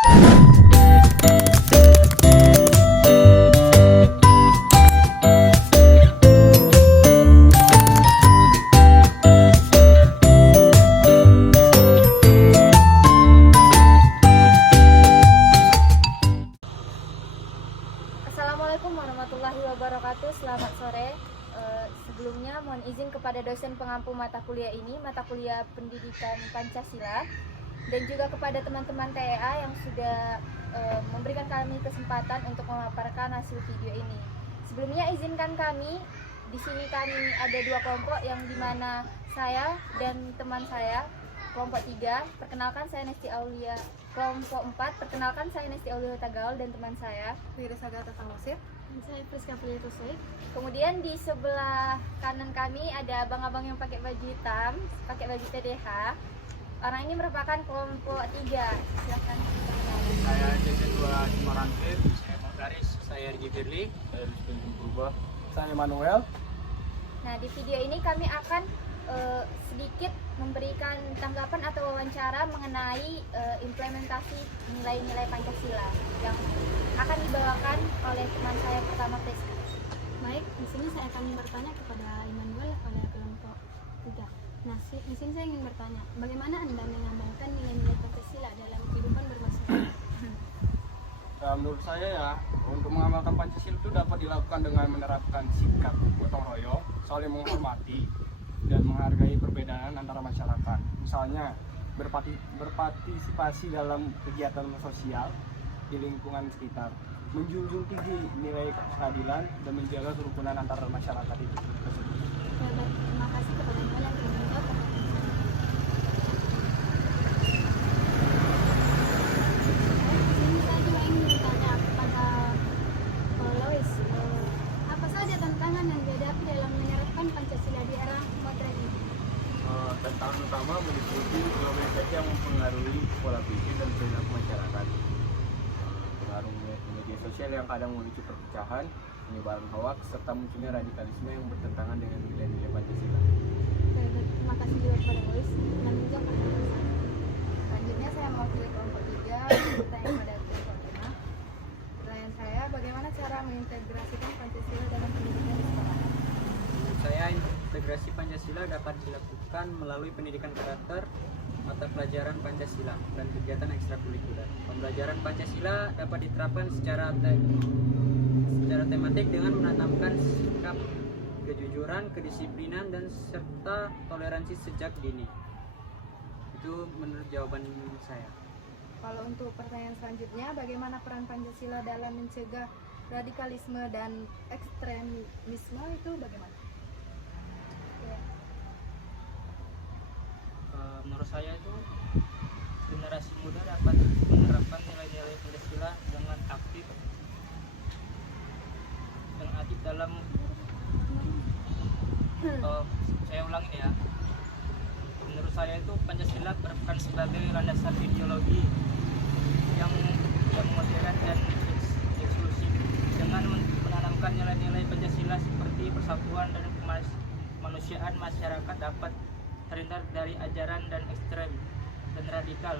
Assalamualaikum warahmatullahi wabarakatuh. Selamat sore. Sebelumnya mohon izin kepada dosen pengampu mata kuliah ini, mata kuliah Pendidikan Pancasila, dan juga kepada teman-teman TEA yang sudah memberikan kami kesempatan untuk memaparkan hasil video ini. Sebelumnya izinkan kami, di sini kami ada dua kelompok yang dimana saya dan teman saya, kelompok 3, perkenalkan saya Nesti Aulia. Kelompok 4, perkenalkan saya Nesti Aulia Tagaul dan teman saya Wira Sagata Tangosir. Saya Priska Priyatosoi. Kemudian di sebelah kanan kami ada abang-abang yang pakai baju hitam, pakai baju TDH. Orang ini merupakan kelompok 3. Silakan. Saya JT2 Cimarangkir, saya Manggaris, saya Rigi Firly, saya Rizky Berubah, saya Manuel. Nah, di video ini kami akan sedikit memberikan tanggapan atau wawancara mengenai implementasi nilai-nilai Pancasila yang akan dibawakan oleh teman saya pertama, Priska. Baik, di sini saya akan bertanya kepada Immanuel pada kelompok 3. Nah, di sini saya ingin bertanya, bagaimana Anda mengamalkan nilai-nilai Pancasila dalam kehidupan bermasyarakat? Menurut saya ya, untuk mengamalkan Pancasila itu dapat dilakukan dengan menerapkan sikap gotong royong, saling menghormati, dan menghargai perbedaan antara masyarakat. Misalnya, berpartisipasi dalam kegiatan sosial di lingkungan sekitar, menjunjung tinggi nilai keadilan, dan menjaga kerukunan antar masyarakat itu tersebut. Terima kasih kepada Anda yang ingin menjawab pertanyaan saya. Di sini saya juga ingin bertanya kepada Lois, apa saja tantangan yang dihadapi dalam menerapkan Pancasila di era modern ini? Tantangan utama meliputi globalisasi yang mempengaruhi pola pikir dan perilaku masyarakat. Pengaruh media sosial yang kadang memicu perpecahan, penyebaran hoaks, serta munculnya radikalisme yang bertentangan dengan nilai-nilai Pancasila. Terima kasih juga kepada Lois yang menjawab pertanyaan saya. Selanjutnya saya mewakili kelompok 3 bertanya pada kelompok 5. Pertanyaan saya, bagaimana cara mengintegrasikan Pancasila dalam pendidikan di sekolah? Saya, integrasi Pancasila dapat dilakukan melalui pendidikan karakter, mata pelajaran Pancasila, dan kegiatan ekstrakurikuler. Pembelajaran Pancasila dapat diterapkan secara tematik dengan menanamkan sikap kejujuran, kedisiplinan, dan serta toleransi sejak dini. Itu menurut jawaban saya. Kalau untuk pertanyaan selanjutnya, bagaimana peran Pancasila dalam mencegah radikalisme dan ekstremisme itu bagaimana? Ya. Menurut saya itu generasi muda dapat menerapkan nilai-nilai Pancasila dengan aktif dalam saya ulangin ya. Menurut saya itu Pancasila berperan sebagai landasan ideologi yang modern dan eksklusif dengan menanamkan nilai-nilai Pancasila seperti persatuan dan kemanusiaan. Masyarakat dapat terhindar dari ajaran dan ekstrem dan radikal.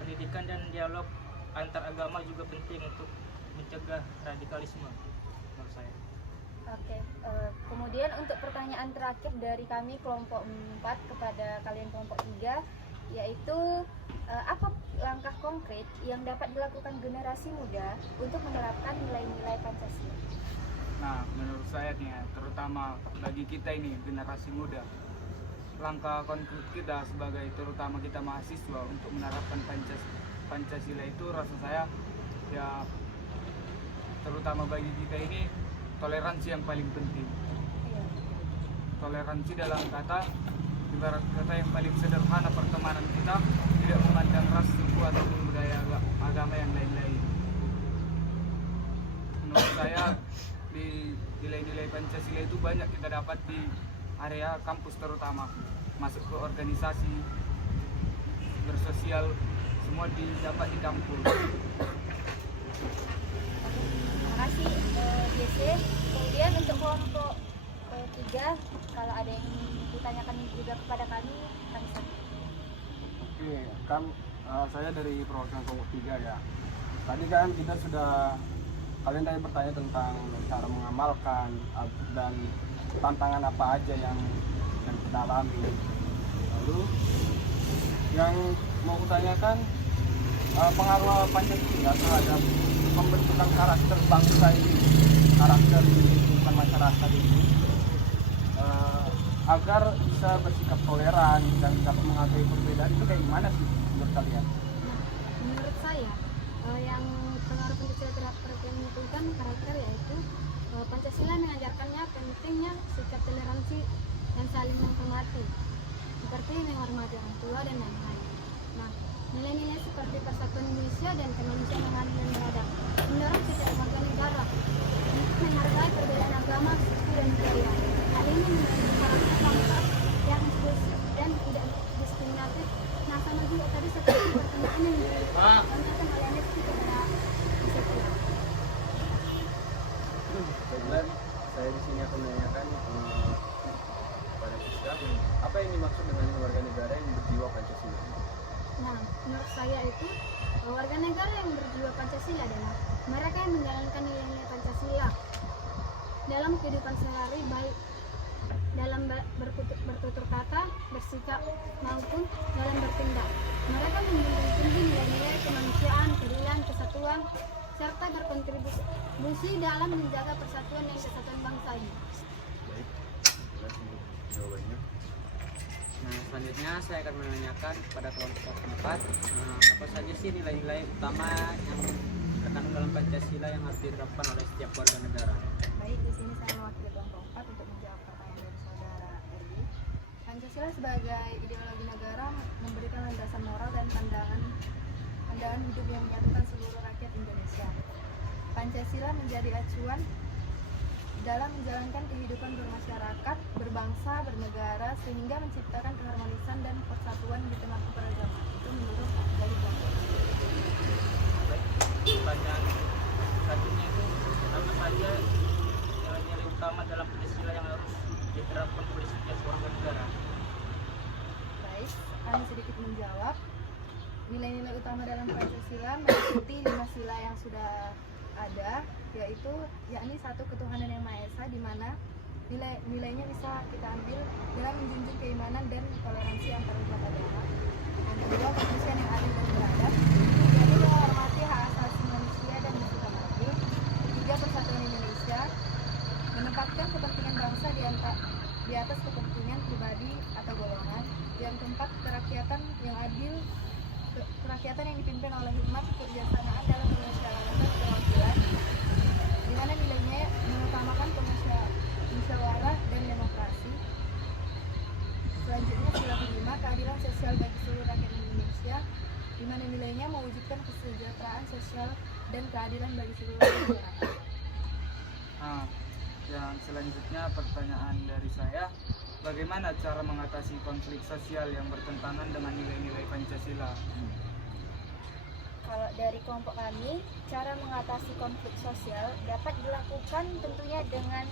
Pendidikan dan dialog antar agama juga penting untuk mencegah radikalisme menurut saya. Oke, kemudian untuk pertanyaan terakhir dari kami kelompok 4 kepada kalian kelompok 3, yaitu apa langkah konkret yang dapat dilakukan generasi muda untuk menerapkan nilai-nilai Pancasila? Nah, menurut saya nih, terutama bagi kita ini generasi muda, langkah konkret kita sebagai terutama kita mahasiswa untuk menerapkan Pancasila itu rasa saya ya terutama bagi kita ini toleransi yang paling penting. Iya. Toleransi dalam ibarat kata yang paling sederhana, pertemanan kita tidak memandang ras, suku ataupun budaya agama yang lain-lain. Menurut saya di nilai-nilai Pancasila itu banyak kita dapat di area kampus, terutama masuk ke organisasi, bersosial, semua dapat di kampus. Terima kasih JC. Kemudian untuk kelompok 3, kalau ada yang ditanyakan juga kepada kami, kami sampaikan. Oke, Saya dari perwakilan kelompok 3 ya. Tadi kan kalian tadi bertanya tentang cara mengamalkan dan tantangan apa aja yang kita alami. Lalu yang mau kutanyakan, pengaruh Pancasila terhadap pembentukan karakter bangsa ini, karakter di lingkungan masyarakat ini, agar bisa bersikap toleran dan dapat menghargai perbedaan, itu kayak gimana sih menurut kalian? Menurut saya, yang pengaruh Pancasila terhadap pembentukan karakter yaitu Pancasila mengajarkannya pentingnya sikap toleransi dan saling menghormati, seperti menghormati orang tua dan lain-lain. Nah, nilai-nilai seperti persatuan Indonesia dan kemanusiaan yang adil dan beradab mendorong setiap warga negara untuk menghargai perbedaan agama, suku, dan budaya. Hal ini menjadi karakter bangsa yang inklusif dan tidak diskriminatif. Nah, sama juga tadi seperti pertanyaan yang ditanyakan oleh Anda kepada Pancasila. Dan saya di sini akan menanyakan kepada Siska, apa yang dimaksud dengan warga negara yang berjiwa Pancasila? Nah, menurut saya itu warga negara yang berjiwa Pancasila adalah mereka yang menjalankan nilai-nilai Pancasila dalam kehidupan sehari, baik dalam bertutur kata, bersikap, maupun dalam bertindak. Mereka menjunjung tinggi nilai-nilai kemanusiaan, keadilan, kesatuan, serta berkontribusi dalam menjaga persatuan dan kesatuan bangsa ini. Baik, jelas untuk jawabannya. Nah, selanjutnya saya akan menanyakan kepada kelompok 4, apa saja sih nilai-nilai utama yang terkandung dalam Pancasila yang harus diterapkan oleh setiap warga negara. Baik, di sini saya mewakili kelompok 4 untuk menjawab pertanyaan dari saudara Eri. Pancasila sebagai ideologi negara memberikan landasan moral dan pandangan hidup yang menyatukan seluruh rakyat Indonesia. Pancasila menjadi acuan dalam menjalankan kehidupan bermasyarakat, berbangsa, bernegara, sehingga menciptakan keharmonisan dan persatuan di tengah keberagaman. Itu menurut dari kelompok. Pertanyaan selanjutnya itu, apa saja nilai-nilai utama dalam Pancasila yang harus diterapkan oleh setiap warga negara? Baik, kami sedikit menjawab. Nilai-nilai utama dalam Pancasila mengikuti 5 sila yang sudah ada, yaitu yakni satu ketuhanan yang Maha Esa, di mana nilainya bisa kita ambil dalam menjunjung keimanan dan toleransi antar umat agama. Yang kedua, kemanusiaan yang adil dan beradab, yaitu menghormati hak asasi manusia dan bersikap adil. Ketiga, persatuan Indonesia, menempatkan kepentingan bangsa di atas kepentingan pribadi atau golongan. Yang keempat, kerakyatan yang adil, kerakyatan yang dipimpin oleh hikmat kebijaksanaan dalam permusyawaratan perwakilan, di mana nilainya mengutamakan musyawarah dan demokrasi. Selanjutnya, sila kelima, keadilan sosial bagi seluruh rakyat Indonesia, di mana nilainya mewujudkan kesejahteraan sosial dan keadilan bagi seluruh masyarakat. Nah, yang selanjutnya pertanyaan dari saya, bagaimana cara mengatasi konflik sosial yang bertentangan dengan nilai-nilai Pancasila? Kalau dari kelompok kami, cara mengatasi konflik sosial dapat dilakukan tentunya dengan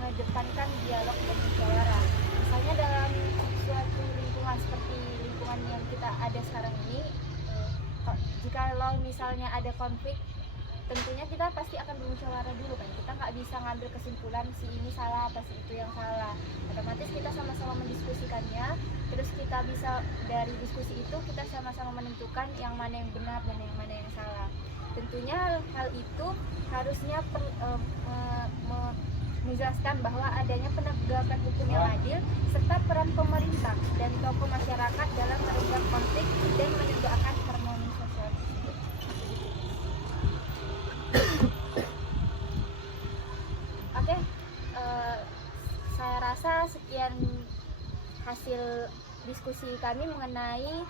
mengedepankan dialog dan musyawarah. Misalnya dalam suatu lingkungan seperti lingkungan yang kita ada sekarang ini, jikalau misalnya ada konflik, tentunya kita pasti akan bermusyawarah dulu kan. Kita nggak bisa ngambil kesimpulan si ini salah atau si itu yang salah. Otomatis kita sama-sama mendiskusikannya, terus kita bisa dari diskusi itu kita sama-sama menentukan yang mana yang benar dan yang mana yang salah. Tentunya hal itu harusnya menjelaskan bahwa adanya penegakan hukum yang adil serta peran pemerintah dan tokoh masyarakat dalam meredam konflik dan menegakkan harmoni sosial. Oke, saya rasa sekian hasil diskusi kami mengenai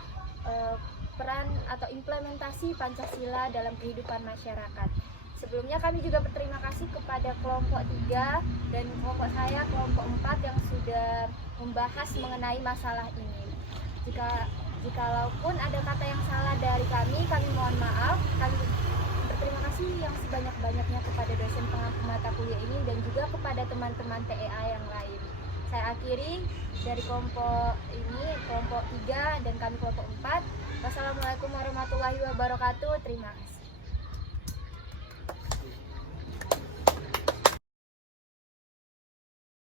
peran atau implementasi Pancasila dalam kehidupan masyarakat. Sebelumnya kami juga berterima kasih kepada kelompok 3 dan kelompok saya, kelompok 4 yang sudah membahas mengenai masalah ini. Jikalaupun ada kata yang salah dari kami mohon maaf. Kami berterima kasih yang sebanyak-banyaknya kepada dosen pengampu mata kuliah ini dan juga kepada teman-teman TEA yang lain. Saya akhiri dari kelompok ini, kelompok 3 dan kami kelompok 4. Wassalamualaikum warahmatullahi wabarakatuh. Terima kasih.